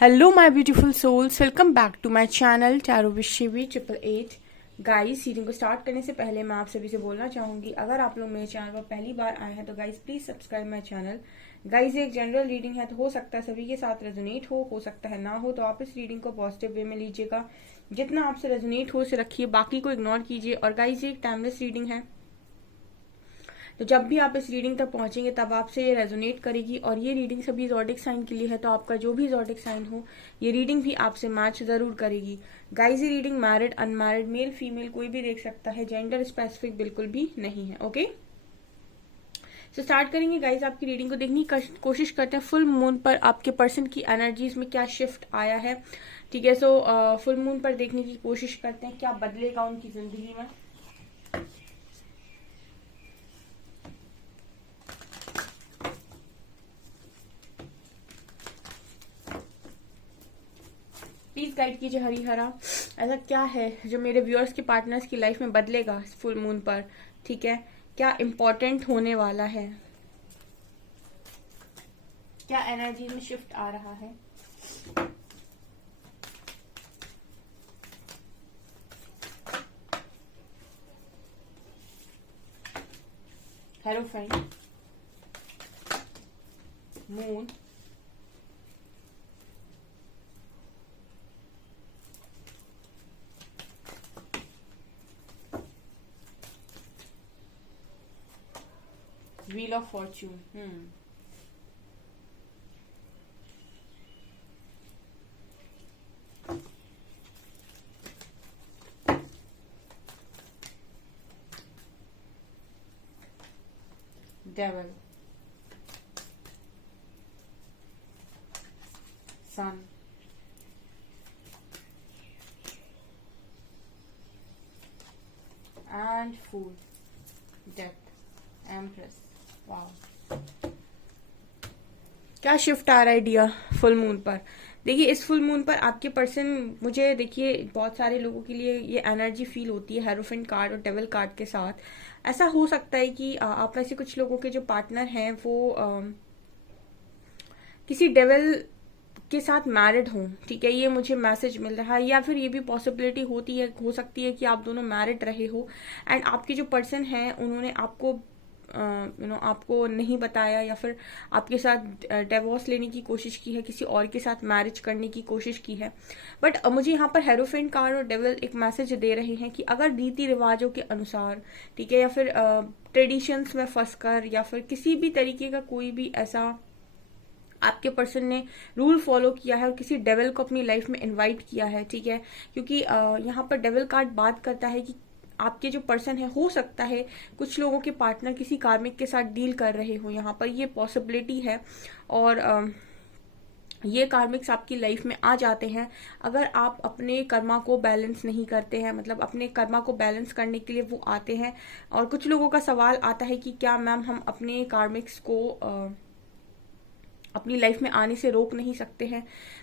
Hello my beautiful souls, welcome back to my channel tarot with Shivi 888। Guys, reading को start करने से पहले मैं आप सभी से बोलना चाहूंगी, अगर आप लोग मेरे चैनल पर पहली बार आए हैं तो guys please subscribe my channel. Guys, ये एक जनरल रीडिंग है तो हो सकता है सभी के साथ रेजोनेट हो सकता है ना हो, तो आप इस रीडिंग को पॉजिटिव वे में लीजिएगा। जितना आपसे रेजोनेट हो उसे रखिए, बाकी को इग्नोर कीजिए। और गाइस, ये एक टाइमलेस रीडिंग है, तो जब भी आप इस रीडिंग तक पहुंचेंगे तब आपसे ये रेजोनेट करेगी। और ये रीडिंग सभी जॉडिक साइन के लिए है, तो आपका जो भी जॉडिक साइन हो ये रीडिंग भी आपसे मैच जरूर करेगी। गाइस, ये reading married unmarried male female कोई भी देख सकता है, जेंडर स्पेसिफिक बिल्कुल भी नहीं है। ओके, तो स्टार्ट करेंगे। गाइस, आपकी रीडिंग को देखने की कोशिश करते हैं फुल मून पर आपके पर्सन की एनर्जीज में क्या शिफ्ट आया है। ठीक है, सो फुल मून पर देखने की कोशिश करते हैं क्या बदलेगा उनकी जिंदगी में। प्लीज गाइड कीजिए हरिहरा, ऐसा क्या है जो मेरे व्यूअर्स के पार्टनर्स की लाइफ में बदलेगा फुल मून पर। ठीक है, क्या इम्पोर्टेंट होने वाला है, क्या एनर्जी में शिफ्ट आ रहा है। Hello friend, moon, wheel of fortune. Devil, sun, and fool, death, empress. Wow, क्या शिफ्ट आ रहा है डियर फुल मून पर। देखिए, इस फुल मून पर आपके पर्सन, मुझे देखिए बहुत सारे लोगों के लिए ये एनर्जी फील होती है हेरोफेंट कार्ड और डेविल कार्ड के साथ। ऐसा हो सकता है कि आप में से कुछ लोगों के जो पार्टनर हैं वो किसी डेविल के साथ मैरिड हों। ठीक है, ये मुझे मैसेज मिल रहा है, या फिर ये भी पॉसिबिलिटी होती है, हो सकती है कि आप दोनों मैरिड रहे हो एंड आपके जो पर्सन हैं उन्होंने आपको आपको नहीं बताया, या फिर आपके साथ डिवोर्स लेने की कोशिश की है, किसी और के साथ मैरिज करने की कोशिश की है। बट मुझे यहाँ पर हेरोफेंट कार्ड और डेविल एक मैसेज दे रहे हैं कि अगर रीति रिवाजों के अनुसार, ठीक है, या फिर ट्रेडिशंस में फंसकर, या फिर किसी भी तरीके का कोई भी ऐसा आपके पर्सन ने रूल फॉलो किया है और किसी डेविल को अपनी लाइफ में इनवाइट किया है। ठीक है, क्योंकि यहाँ पर डेविल कार्ड बात करता है कि आपके जो पर्सन है, हो सकता है कुछ लोगों के पार्टनर किसी कार्मिक के साथ डील कर रहे हो, यहाँ पर ये पॉसिबिलिटी है। और ये कार्मिक्स आपकी लाइफ में आ जाते हैं अगर आप अपने कर्मा को बैलेंस नहीं करते हैं, मतलब अपने कर्मा को बैलेंस करने के लिए वो आते हैं। और कुछ लोगों का सवाल आता है कि क्या मैम हम अपने कार्मिक्स को अपनी लाइफ में आने से रोक नहीं सकते हैं।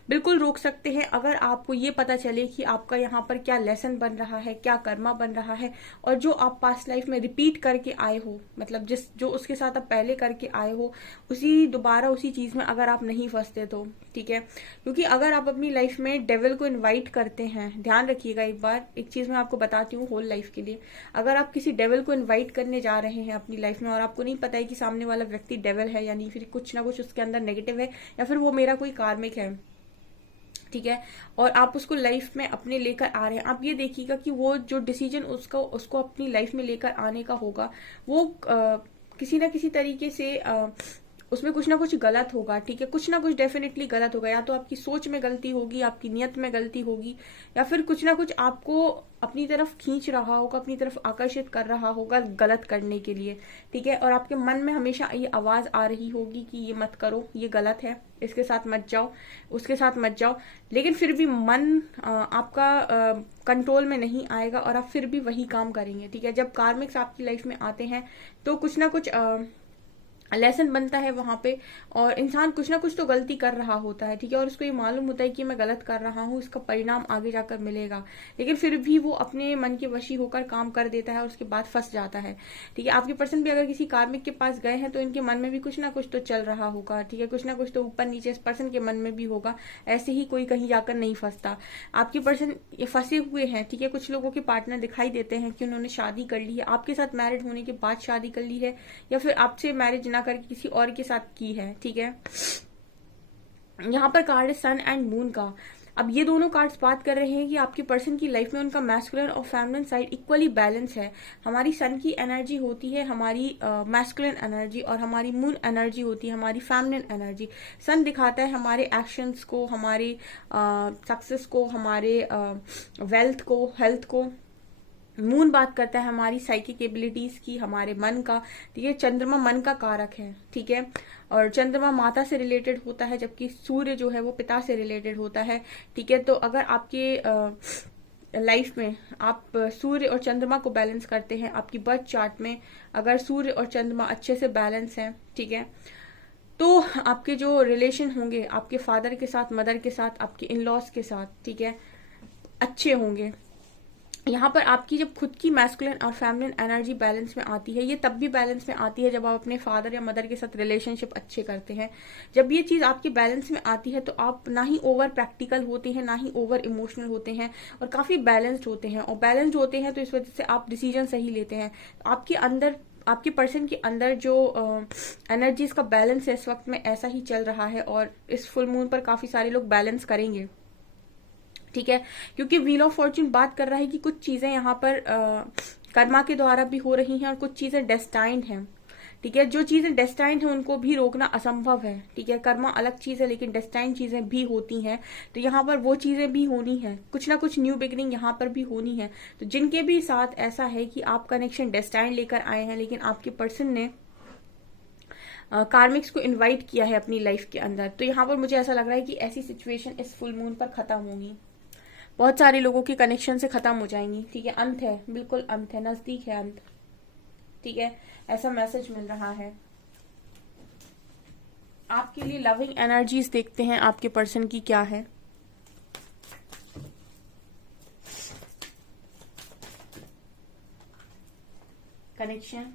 बिल्कुल रोक सकते हैं, अगर आपको ये पता चले कि आपका यहाँ पर क्या लेसन बन रहा है, क्या कर्मा बन रहा है, और जो आप पास्ट लाइफ में रिपीट करके आए हो, मतलब जो उसके साथ आप पहले करके आए हो, उसी दोबारा उसी चीज में अगर आप नहीं फंसते तो। ठीक है, क्योंकि अगर आप अपनी लाइफ में डेविल को इन्वाइट करते हैं, ध्यान रखिएगा, एक बार एक चीज मैं आपको बताती हूँ होल लाइफ के लिए। अगर आप किसी डेविल को इन्वाइट करने जा रहे हैं अपनी लाइफ में और आपको नहीं पता है कि सामने वाला व्यक्ति डेविल है, यानी फिर कुछ ना कुछ उसके अंदर नेगेटिव है, या फिर वो मेरा कोई कार्मिक है, ठीक है, और आप उसको लाइफ में अपने लेकर आ रहे हैं, आप ये देखिएगा कि वो जो डिसीजन उसको अपनी लाइफ में लेकर आने का होगा, वो किसी ना किसी तरीके से उसमें कुछ ना कुछ गलत होगा। ठीक है, कुछ ना कुछ डेफिनेटली गलत होगा, या तो आपकी सोच में गलती होगी, आपकी नियत में गलती होगी, या फिर कुछ ना कुछ आपको अपनी तरफ खींच रहा होगा, अपनी तरफ आकर्षित कर रहा होगा गलत करने के लिए। ठीक है, और आपके मन में हमेशा ये आवाज आ रही होगी कि ये मत करो, ये गलत है, इसके साथ मत जाओ, उसके साथ मत जाओ, लेकिन फिर भी मन आपका कंट्रोल में नहीं आएगा और आप फिर भी वही काम करेंगे। ठीक है, जब कार्मिक्स आपकी लाइफ में आते हैं तो कुछ ना कुछ लेसन बनता है वहां पे। और इंसान कुछ ना कुछ तो गलती कर रहा होता है, ठीक है, और उसको ये मालूम होता है कि मैं गलत कर रहा हूँ, इसका परिणाम आगे जाकर मिलेगा, लेकिन फिर भी वो अपने मन के वशी होकर काम कर देता है और उसके बाद फंस जाता है। ठीक है, आपके पर्सन भी अगर किसी कार्मिक के पास गए हैं तो इनके मन में भी कुछ ना कुछ तो चल रहा होगा, ठीक है, कुछ ना कुछ तो ऊपर नीचे इस पर्सन के मन में भी होगा। ऐसे ही कोई कहीं जाकर नहीं फंसता। आपके पर्सन ये फंसे हुए हैं, ठीक है, कुछ लोगों के पार्टनर दिखाई देते हैं कि उन्होंने शादी कर ली है, आपके साथ मैरिड होने के बाद शादी कर ली है, या फिर आपसे मैरिज ना करके किसी और के साथ की है। ठीक है, यहाँ पर कार्ड है सन एंड मून का। अब ये दोनों कार्ड्स बात कर रहे हैं कि आपके पर्सन की लाइफ में उनका मैस्कुलिन और फेमिनिन साइड इक्वली बैलेंस है। हमारी सन की एनर्जी होती है हमारी मैस्कुलिन एनर्जी, और हमारी मून एनर्जी होती है हमारी फेमिनिन एनर्जी। सन दिखाता है हमारे एक्शंस को, हमारे सक्सेस को, हमारे वेल्थ को, हेल्थ को। मून बात करता है हमारी साइकिक एबिलिटीज की, हमारे मन का। ठीक है, चंद्रमा मन का कारक है, ठीक है, और चंद्रमा माता से रिलेटेड होता है, जबकि सूर्य जो है वो पिता से रिलेटेड होता है। ठीक है, तो अगर आपके लाइफ में आप सूर्य और चंद्रमा को बैलेंस करते हैं, आपकी बर्थ चार्ट में अगर सूर्य और चंद्रमा अच्छे से बैलेंस है, ठीक है, तो आपके जो रिलेशन होंगे आपके फादर के साथ, मदर के साथ, आपके इन लॉज के साथ, ठीक है, अच्छे होंगे। यहाँ पर आपकी जब खुद की मैस्कुलिन और फेमिनिन एनर्जी बैलेंस में आती है, ये तब भी बैलेंस में आती है जब आप अपने फादर या मदर के साथ रिलेशनशिप अच्छे करते हैं। जब ये चीज आपकी बैलेंस में आती है तो आप ना ही ओवर प्रैक्टिकल होते हैं, ना ही ओवर इमोशनल होते हैं, और काफी बैलेंस्ड होते हैं। और बैलेंस्ड होते हैं तो इस वजह से आप डिसीजन सही लेते हैं। आपके अंदर, आपके पर्सन के अंदर जो एनर्जीज का बैलेंस है इस वक्त में ऐसा ही चल रहा है, और इस फुल मून पर काफी सारे लोग बैलेंस करेंगे। ठीक है, क्योंकि व्हील ऑफ फॉर्च्यून बात कर रहा है कि कुछ चीजें यहाँ पर कर्मा के द्वारा भी हो रही हैं और कुछ चीजें डेस्टाइंड हैं। ठीक है, जो चीजें डेस्टाइंड हैं उनको भी रोकना असंभव है। ठीक है, कर्मा अलग चीज है लेकिन डेस्टाइंड चीजें भी होती हैं, तो यहाँ पर वो चीजें भी होनी है, कुछ ना कुछ न्यू बिगिनिंग यहाँ पर भी होनी है। तो जिनके भी साथ ऐसा है कि आप कनेक्शन डेस्टाइंड लेकर आए हैं लेकिन आपके पर्सन ने कार्मिक्स को इनवाइट किया है अपनी लाइफ के अंदर, तो यहाँ पर मुझे ऐसा लग रहा है कि ऐसी सिचुएशन इस फुल मून पर खत्म होगी। बहुत सारे लोगों की कनेक्शन से खत्म हो जाएंगी। ठीक है, अंत है, बिल्कुल अंत है, नजदीक है अंत। ठीक है, ऐसा मैसेज मिल रहा है आपके लिए। लविंग एनर्जीज देखते हैं आपके पर्सन की क्या है। Connection,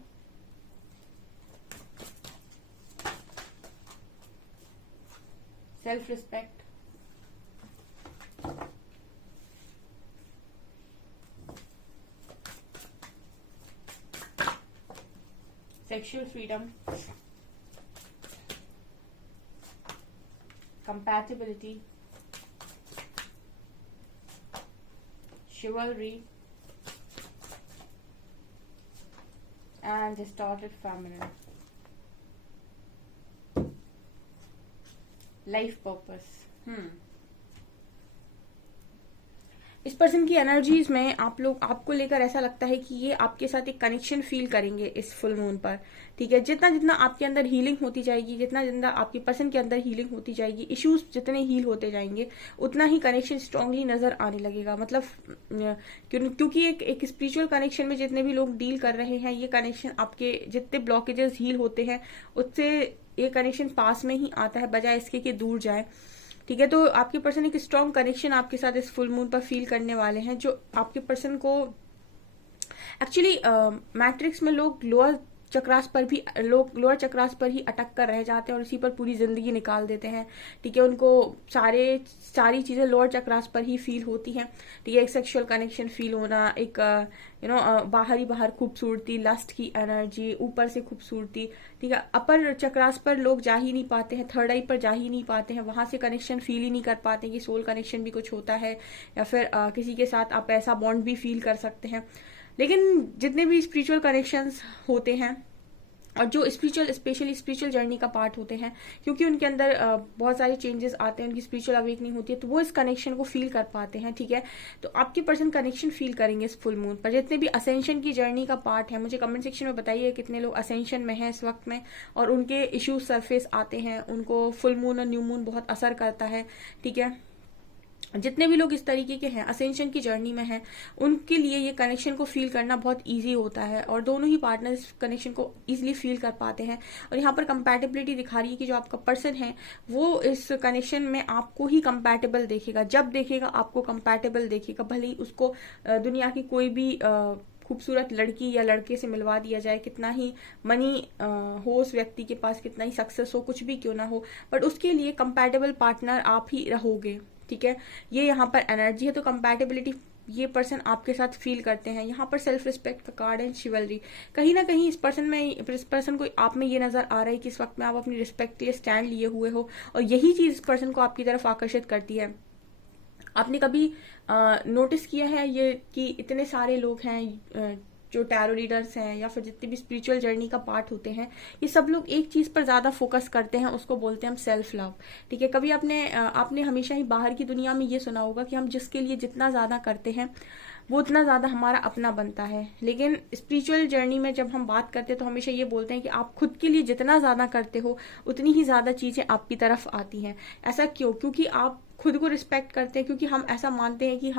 self respect, sexual freedom, compatibility, chivalry, and distorted feminine. Life purpose. इस पर्सन की एनर्जीज में आप लोग, आपको लेकर ऐसा लगता है कि ये आपके साथ एक कनेक्शन फील करेंगे इस फुल मून पर। ठीक है, जितना जितना आपके अंदर हीलिंग होती जाएगी, जितना जितना आपके पर्सन के अंदर हीलिंग होती जाएगी, इश्यूज जितने हील होते जाएंगे, उतना ही कनेक्शन स्ट्रांगली नजर आने लगेगा। मतलब क्योंकि एक स्पिरिचुअल कनेक्शन में जितने भी लोग डील कर रहे हैं, ये कनेक्शन आपके जितने ब्लॉकेजेस हील होते हैं उससे ये कनेक्शन पास में ही आता है, बजाय इसके कि दूर जाए। ठीक है, तो आपके पर्सन एक स्ट्रॉन्ग कनेक्शन आपके साथ इस फुल मून पर फील करने वाले हैं, जो आपके पर्सन को एक्चुअली मैट्रिक्स में लोग लोअर चक्रास पर ही अटक कर रह जाते हैं और इसी पर पूरी जिंदगी निकाल देते हैं। ठीक है, उनको सारी चीजें लोअर चक्रास पर ही फील होती हैं। ठीक है, एक सेक्सुअल कनेक्शन फील होना, एक बाहर खूबसूरती, लस्ट की एनर्जी, ऊपर से खूबसूरती। ठीक है, अपर चक्रास पर लोग जा ही नहीं पाते हैं, थर्ड आई पर जा ही नहीं पाते हैं, वहां से कनेक्शन फील ही नहीं कर पाते कि सोल कनेक्शन भी कुछ होता है, या फिर किसी के साथ आप ऐसा बॉन्ड भी फील कर सकते हैं। लेकिन जितने भी स्पिरिचुअल कनेक्शंस होते हैं और जो स्पेशली स्पिरिचुअल जर्नी का पार्ट होते हैं, क्योंकि उनके अंदर बहुत सारे चेंजेस आते हैं, उनकी स्पिरिचुअल अवेकनिंग होती है, तो वो इस कनेक्शन को फील कर पाते हैं। ठीक है, तो आपके पर्सन कनेक्शन फील करेंगे इस फुल मून पर। जितने भी असेंशन की जर्नी का पार्ट है, मुझे कमेंट सेक्शन में बताइए कितने लोग असेंशन में हैं इस वक्त में और उनके इश्यूज सरफेस आते हैं, उनको फुल मून और न्यू मून बहुत असर करता है। ठीक है, जितने भी लोग इस तरीके के हैं, असेंशन की जर्नी में हैं, उनके लिए ये कनेक्शन को फील करना बहुत इजी होता है और दोनों ही पार्टनर्स कनेक्शन को इजीली फील कर पाते हैं। और यहाँ पर कंपैटिबिलिटी दिखा रही है कि जो आपका पर्सन है वो इस कनेक्शन में आपको ही कंपैटिबल देखेगा, जब देखेगा आपको कंपैटिबल देखेगा, भले ही उसको दुनिया की कोई भी खूबसूरत लड़की या लड़के से मिलवा दिया जाए, कितना ही मनी हो उस व्यक्ति के पास, कितना ही सक्सेस हो, कुछ भी क्यों ना हो, बट उसके लिए कंपैटिबल पार्टनर आप ही रहोगे। ठीक है, ये यहाँ पर एनर्जी है। तो कंपैटिबिलिटी ये पर्सन आपके साथ फील करते हैं। यहाँ पर सेल्फ रिस्पेक्ट का कार्ड एंड शिवलरी, कहीं ना कहीं इस पर्सन को आप में ये नजर आ रहा है कि इस वक्त में आप अपनी रिस्पेक्ट के लिए स्टैंड लिए हुए हो और यही चीज इस पर्सन को आपकी तरफ आकर्षित करती है। आपने कभी नोटिस किया है ये कि इतने सारे लोग हैं जो टैरो रीडर्स हैं या फिर जितने भी स्पिरिचुअल जर्नी का पार्ट होते हैं, ये सब लोग एक चीज पर ज्यादा फोकस करते हैं, उसको बोलते हैं हम सेल्फ लव। ठीक है, कभी आपने हमेशा ही बाहर की दुनिया में ये सुना होगा कि हम जिसके लिए जितना ज्यादा करते हैं वो उतना ज्यादा हमारा अपना बनता है, लेकिन स्पिरिचुअल जर्नी में जब हम बात करते हैं तो हमेशा ये बोलते हैं कि आप खुद के लिए जितना ज्यादा करते हो उतनी ही ज्यादा चीजें आपकी तरफ आती हैं। ऐसा क्यों? क्योंकि आप खुद को रिस्पेक्ट करते हैं, क्योंकि हम ऐसा मानते हैं कि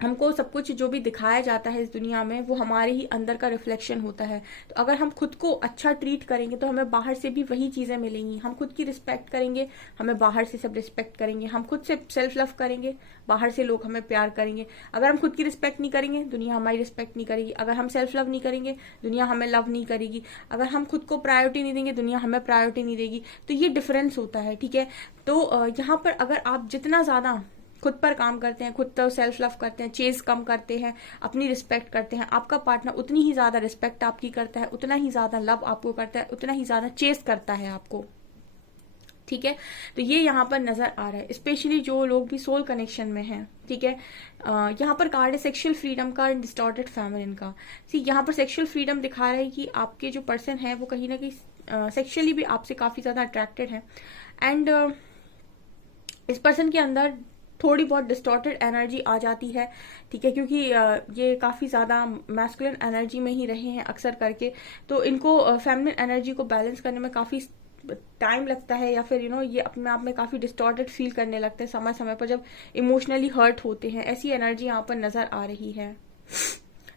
हमको सब कुछ जो भी दिखाया जाता है इस दुनिया में वो हमारे ही अंदर का रिफ्लेक्शन होता है। तो अगर हम खुद को अच्छा ट्रीट करेंगे तो हमें बाहर से भी वही चीजें मिलेंगी। हम खुद की रिस्पेक्ट करेंगे, हमें बाहर से सब रिस्पेक्ट करेंगे। हम खुद से सेल्फ लव करेंगे, बाहर से लोग हमें प्यार करेंगे। अगर हम खुद की रिस्पेक्ट नहीं करेंगे, दुनिया हमारी रिस्पेक्ट नहीं करेगी। अगर हम सेल्फ लव नहीं करेंगे, दुनिया हमें लव नहीं करेगी। अगर हम खुद को प्रायोरिटी नहीं देंगे, दुनिया हमें प्रायोरिटी नहीं देगी। तो ये डिफरेंस होता है। ठीक है, तो यहाँ पर अगर आप जितना ज्यादा खुद पर काम करते हैं, खुद तो सेल्फ लव करते हैं, चेज कम करते हैं, अपनी रिस्पेक्ट करते हैं, आपका पार्टनर उतनी ही ज्यादा रिस्पेक्ट आपकी करता है, उतना ही ज्यादा लव आपको करता है, उतना ही ज्यादा चेज करता है आपको। ठीक है, तो ये यहाँ पर नजर आ रहा है, स्पेशली जो लोग भी सोल कनेक्शन में हैं। ठीक है, यहाँ पर कार्ड है सेक्सुअल फ्रीडम का, डिस्टॉर्टेड फेमिनिन का। सी यहाँ पर सेक्सुअल फ्रीडम दिखा रहा है कि आपके जो पर्सन है वो कहीं ना कहीं सेक्सुअली भी आपसे काफी ज्यादा अट्रैक्टेड है एंड इस पर्सन के अंदर थोड़ी बहुत डिस्टॉर्टेड एनर्जी आ जाती है। ठीक है, क्योंकि ये काफी ज्यादा मैस्कुलिन एनर्जी में ही रहे हैं अक्सर करके, तो इनको फेमिनिन एनर्जी को बैलेंस करने में काफी टाइम लगता है, या फिर ये अपने आप में काफी डिस्टॉर्टेड फील करने लगते हैं समय समय पर जब इमोशनली हर्ट होते हैं। ऐसी एनर्जी यहाँ पर नजर आ रही है।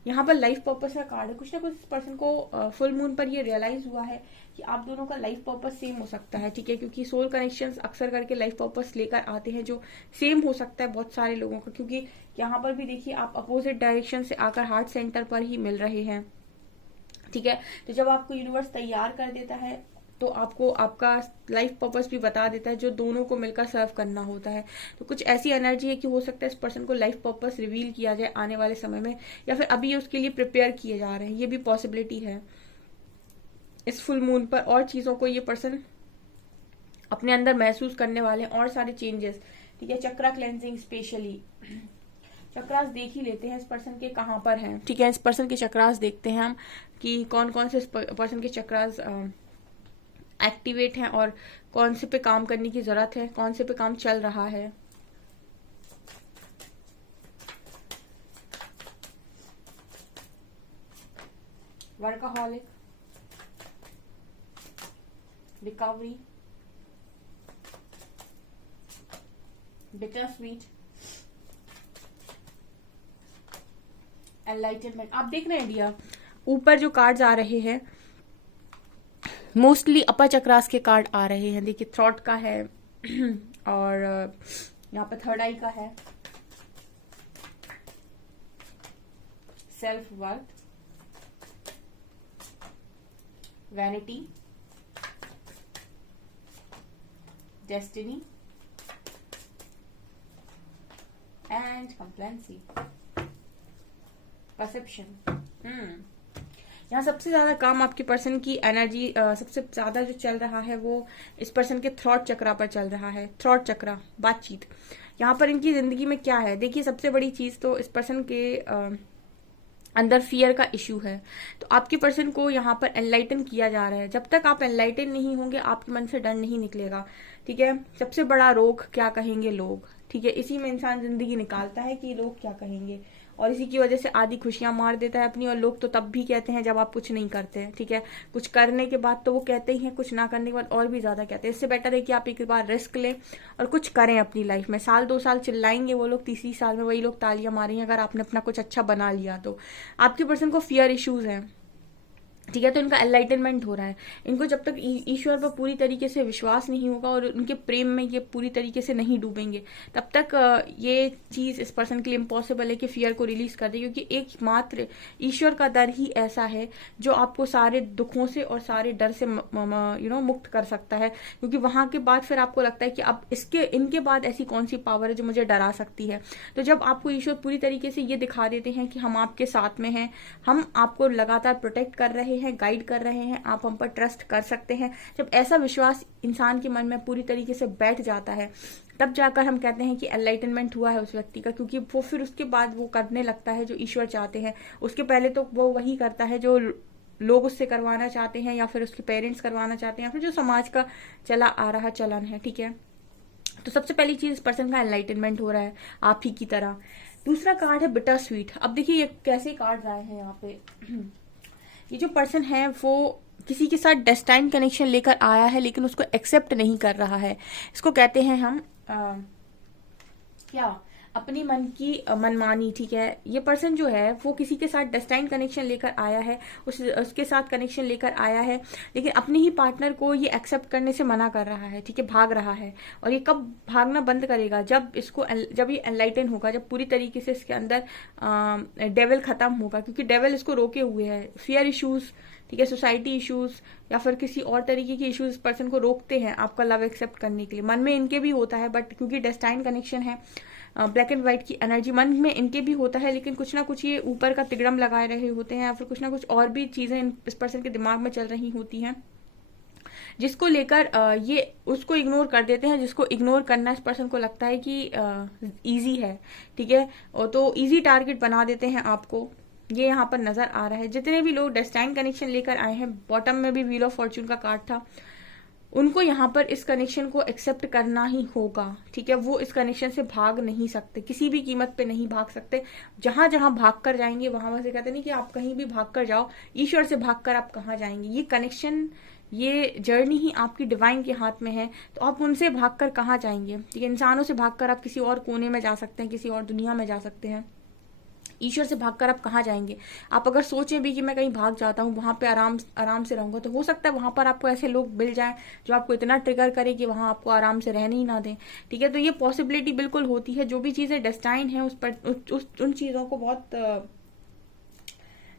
यहाँ पर लाइफ पर्पस का कार्ड है। कुछ ना कुछ इस पर्सन को फुल मून पर ये रियलाइज हुआ है कि आप दोनों का लाइफ पर्पस सेम हो सकता है। ठीक है, क्योंकि सोल कनेक्शंस अक्सर करके लाइफ पर्पस लेकर आते हैं जो सेम हो सकता है बहुत सारे लोगों का, क्योंकि यहाँ पर भी देखिए आप अपोजिट डायरेक्शन से आकर हार्ट सेंटर पर ही मिल रहे हैं। ठीक है, तो जब आपको यूनिवर्स तैयार कर देता है तो आपको आपका लाइफ पर्पस भी बता देता है जो दोनों को मिलकर सर्व करना होता है। तो कुछ ऐसी एनर्जी है कि हो सकता है इस पर्सन को लाइफ पर्पस रिवील किया जाए आने वाले समय में, या फिर अभी उसके लिए प्रिपेयर किए जा रहे हैं, ये भी पॉसिबिलिटी है इस फुल मून पर। और चीजों को ये पर्सन अपने अंदर महसूस करने वाले हैं, और सारे चेंजेस। ठीक है, चक्रा क्लेंजिंग स्पेशली चक्रास देख ही लेते हैं इस पर्सन के कहाँ पर हैं। ठीक है, इस पर्सन के चक्रास देखते हैं हम कि कौन कौन से इस पर्सन के चक्रास एक्टिवेट हैं और कौन से पे काम करने की जरूरत है, कौन से पे काम चल रहा है। Workaholic, recovery, bitter sweet, enlightenment. आप देख रहे हैं डियर, ऊपर जो कार्ड्स आ रहे हैं मोस्टली अपर चक्रास के कार्ड आ रहे हैं। देखिए थ्रॉट का है और यहाँ पर थर्ड आई का है, self worth, vanity, destiny and complacency, perception. यहाँ सबसे ज्यादा काम आपके पर्सन की एनर्जी सबसे ज्यादा जो चल रहा है वो इस पर्सन के थ्रॉट चक्रा पर चल रहा है। थ्रॉट चक्रा, बातचीत। यहाँ पर इनकी जिंदगी में क्या है, देखिए सबसे बड़ी चीज तो इस पर्सन के अंदर फियर का इश्यू है। तो आपके पर्सन को यहाँ पर एनलाइटन किया जा रहा है। जब तक आप एनलाइटन नहीं होंगे आपके मन से डर नहीं निकलेगा। ठीक है, सबसे बड़ा रोग क्या कहेंगे लोग। ठीक है, इसी में इंसान जिंदगी निकालता है कि लोग क्या कहेंगे, और इसी की वजह से आधी खुशियां मार देता है अपनी। और लोग तो तब भी कहते हैं जब आप कुछ नहीं करते हैं, ठीक है। कुछ करने के बाद तो वो कहते ही हैं, कुछ ना करने के बाद और भी ज्यादा कहते हैं। इससे बेटर है कि आप एक बार रिस्क लें और कुछ करें अपनी लाइफ में। साल 2 साल चिल्लाएंगे वो लोग, तीसरी साल में वही लोग तालियां मारेंगे अगर आपने अपना कुछ अच्छा बना लिया तो। आपके पर्सन को फियर इश्यूज हैं, ठीक है, तो इनका एनलाइटनमेंट हो रहा है। इनको जब तक ईश्वर पर पूरी तरीके से विश्वास नहीं होगा और उनके प्रेम में ये पूरी तरीके से नहीं डूबेंगे, तब तक ये चीज इस पर्सन के लिए इम्पॉसिबल है कि फियर को रिलीज कर दे। क्योंकि एकमात्र ईश्वर का दर ही ऐसा है जो आपको सारे दुखों से और सारे डर से मुक्त कर सकता है। क्योंकि वहां के बाद फिर आपको लगता है कि अब इनके बाद ऐसी कौन सी पावर है जो मुझे डरा सकती है। तो जब आपको ईश्वर पूरी तरीके से ये दिखा देते हैं कि हम आपके साथ में हैं, हम आपको लगातार प्रोटेक्ट कर रहे हैं, गाइड कर रहे हैं, आप हम पर ट्रस्ट कर सकते हैं, जब ऐसा विश्वास इंसान के मन में पूरी तरीके से बैठ जाता है, तब जाकर हम कहते हैं कि एनलाइटनमेंट हुआ है उस व्यक्ति का। क्योंकि वो फिर उसके बाद वो करने लगता है जो ईश्वर चाहते हैं। उसके पहले तो वो वही करता है जो लोग उससे करवाना चाहते हैं, या फिर उसके पेरेंट्स करवाना चाहते हैं, या फिर जो समाज का चला आ रहा चलन है, ठीक है। तो सबसे पहली चीज, इस पर्सन का एनलाइटनमेंट हो रहा है आप ही की तरह। दूसरा कार्ड है बिटर स्वीट। अब देखिए ये कैसे कार्ड आए हैं यहाँ पे। ये जो पर्सन है वो किसी के साथ डेस्टाइन कनेक्शन लेकर आया है, लेकिन उसको एक्सेप्ट नहीं कर रहा है। इसको कहते हैं हम क्या, अपनी मन की मनमानी, ठीक है। ये पर्सन जो है वो किसी के साथ डेस्टाइन कनेक्शन लेकर आया है, उसके साथ कनेक्शन लेकर आया है, लेकिन अपने ही पार्टनर को ये एक्सेप्ट करने से मना कर रहा है, ठीक है, भाग रहा है। और ये कब भागना बंद करेगा, जब ये एनलाइटन होगा, जब पूरी तरीके से इसके अंदर डेविल खत्म होगा। क्योंकि डेविल इसको रोके हुए है, फियर इश्यूज, ठीक है, सोसाइटी इश्यूज या फिर किसी और तरीके के इश्यूज पर्सन को रोकते हैं आपका लव एक्सेप्ट करने के लिए। मन में इनके भी होता है, बट क्योंकि डेस्टाइन कनेक्शन है, ब्लैक एंड व्हाइट की एनर्जी मन में इनके भी होता है, लेकिन कुछ ना कुछ ये ऊपर का तिगड़म लगाए रहे होते हैं, या फिर कुछ ना कुछ और भी चीजें इस पर्सन के दिमाग में चल रही होती हैं, जिसको लेकर ये उसको इग्नोर कर देते हैं। जिसको इग्नोर करना इस पर्सन को लगता है कि इजी है, ठीक है, और तो इजी टारगेट बना देते हैं आपको। ये यहाँ पर नजर आ रहा है। जितने भी लोग डेस्टाइन कनेक्शन लेकर आए हैं, बॉटम में भी व्हील ऑफ फॉर्च्यून का कार्ड था, उनको यहाँ पर इस कनेक्शन को एक्सेप्ट करना ही होगा, ठीक है। वो इस कनेक्शन से भाग नहीं सकते, किसी भी कीमत पे नहीं भाग सकते। जहां जहां भाग कर जाएंगे वहां से कहते नहीं कि आप कहीं भी भाग कर जाओ, ईश्वर से भाग कर आप कहाँ जाएंगे। ये कनेक्शन, ये जर्नी ही आपकी डिवाइन के हाथ में है, तो आप उनसे भागकर कहाँ जाएंगे, ठीक है। इंसानों से भागकर आप किसी और कोने में जा सकते हैं, किसी और दुनिया में जा सकते हैं। ईश्वर से भागकर आप कहाँ जाएंगे। आप अगर सोचें भी कि मैं कहीं भाग जाता हूँ, वहां पे आराम से रहूंगा, तो हो सकता है वहां पर आपको ऐसे लोग मिल जाएं जो आपको इतना ट्रिगर करे कि वहां आपको आराम से रहने ही ना दें, ठीक है। तो ये पॉसिबिलिटी बिल्कुल होती है। जो भी चीजें डेस्टाइन है उस पर उन चीजों को बहुत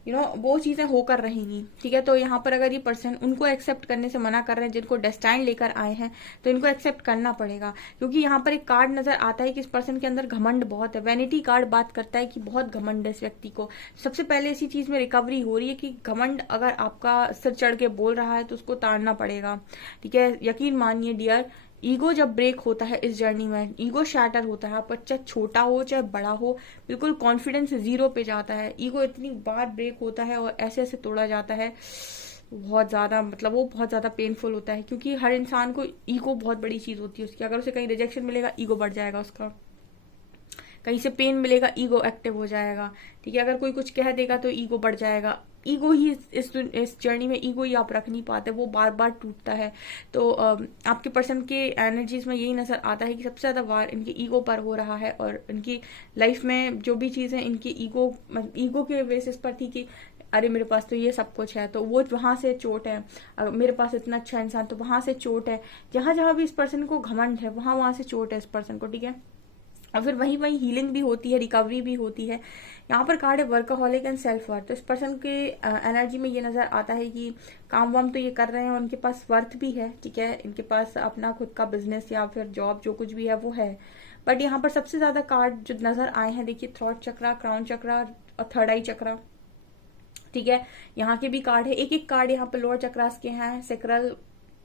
वो चीजें होकर रहेंगी, ठीक है। तो यहाँ पर अगर ये पर्सन उनको एक्सेप्ट करने से मना कर रहे हैं जिनको डेस्टाइन लेकर आए हैं, तो इनको एक्सेप्ट करना पड़ेगा। क्योंकि यहाँ पर एक कार्ड नजर आता है कि इस पर्सन के अंदर घमंड बहुत है। वैनिटी कार्ड बात करता है कि बहुत घमंड है इस व्यक्ति को। सबसे पहले इसी चीज में रिकवरी हो रही है कि घमंड अगर आपका सिर चढ़ के बोल रहा है तो उसको ताड़ना पड़ेगा, ठीक है। यकीन मानिए डियर, ईगो जब ब्रेक होता है इस जर्नी में, ईगो शैटर होता है, आपका चाहे छोटा हो चाहे बड़ा हो, बिल्कुल कॉन्फिडेंस जीरो पे जाता है। ईगो इतनी बार ब्रेक होता है और ऐसे ऐसे तोड़ा जाता है, बहुत ज्यादा, मतलब वो बहुत ज्यादा पेनफुल होता है। क्योंकि हर इंसान को ईगो बहुत बड़ी चीज होती है उसकी। अगर उसे कहीं रिजेक्शन मिलेगा, ईगो बढ़ जाएगा उसका। कहीं से पेन मिलेगा, ईगो एक्टिव हो जाएगा, ठीक है। अगर कोई कुछ कह देगा तो ईगो बढ़ जाएगा। ईगो ही इस जर्नी में ईगो ही आप रख नहीं पाते, वो बार बार टूटता है। तो आपके पर्सन के एनर्जीज में यही नजर आता है कि सबसे ज्यादा वार इनके ईगो पर हो रहा है। और इनकी लाइफ में जो भी चीजें इनकी ईगो के बेसिस पर थी कि अरे मेरे पास तो ये सब कुछ है, तो वो वहां से चोट है। मेरे पास इतना अच्छा इंसान, तो वहां से चोट है। जहां जहां भी इस पर्सन को घमंड है, वहां वहां से चोट है इस पर्सन को, ठीक है। और फिर वहीं वहीं हीलिंग भी होती है, रिकवरी भी होती है। यहाँ पर कार्ड है वर्कaholic एंड सेल्फ वर्थ। तो इस पर्सन के एनर्जी में ये नजर आता है कि काम वाम तो ये कर रहे हैं, उनके पास वर्थ भी है, ठीक है। इनके पास अपना खुद का बिजनेस या फिर जॉब जो कुछ भी है वो है। बट यहाँ पर सबसे ज्यादा कार्ड जो नजर आए हैं, देखिए, थ्रॉट चक्रा, क्राउन चक्रा और थर्ड आई चक्रा, ठीक है। यहाँ के भी कार्ड है, एक एक कार्ड यहाँ पर लोअर चक्रास के हैं, sacral,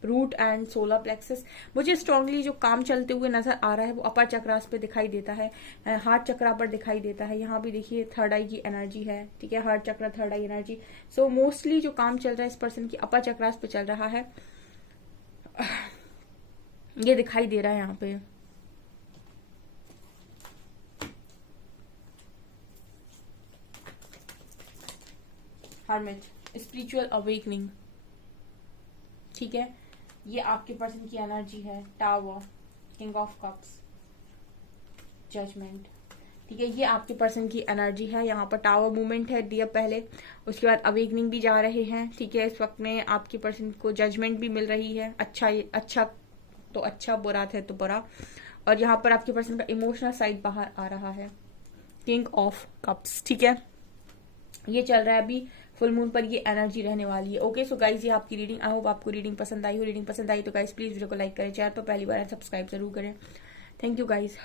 root and solar plexus. मुझे स्ट्रांगली जो काम चलते हुए नजर आ रहा है वो अपर चक्रास पे दिखाई देता है, हार्ट चक्रा पर दिखाई देता है। यहाँ भी देखिए थर्ड आई की एनर्जी है, ठीक है, हार्ट चक्रा, थर्ड आई एनर्जी। सो मोस्टली जो काम चल रहा है इस पर्सन की अपर चक्रास पे चल रहा है, ये दिखाई दे रहा है यहाँ पे। हर्मिट, स्पिरिचुअल अवेकनिंग, ठीक है। ये आपके पर्सन की एनर्जी है। Tower, king of cups, judgement, ठीक है। ये आपके पर्सन की एनर्जी है। यहाँ पर टावर मूवमेंट है दिया पहले, उसके बाद अवेकनिंग भी जा रहे हैं, ठीक है। इस वक्त में आपके पर्सन को जजमेंट भी मिल रही है, अच्छा तो अच्छा, बुरा है तो बुरा। और यहाँ पर आपके पर्सन का इमोशनल साइड बाहर आ रहा है, किंग ऑफ कप्स, ठीक है। ये चल रहा है अभी फुल मून पर, ये एनर्जी रहने वाली है। ओके, सो गाइज ये आपकी रीडिंग, आई होप आपको रीडिंग पसंद आई हो। रीडिंग पसंद आई तो गाइज प्लीज वीडियो को लाइक करें, चैनल पर पहली बार सब्सक्राइब जरूर करें। Thank you guys.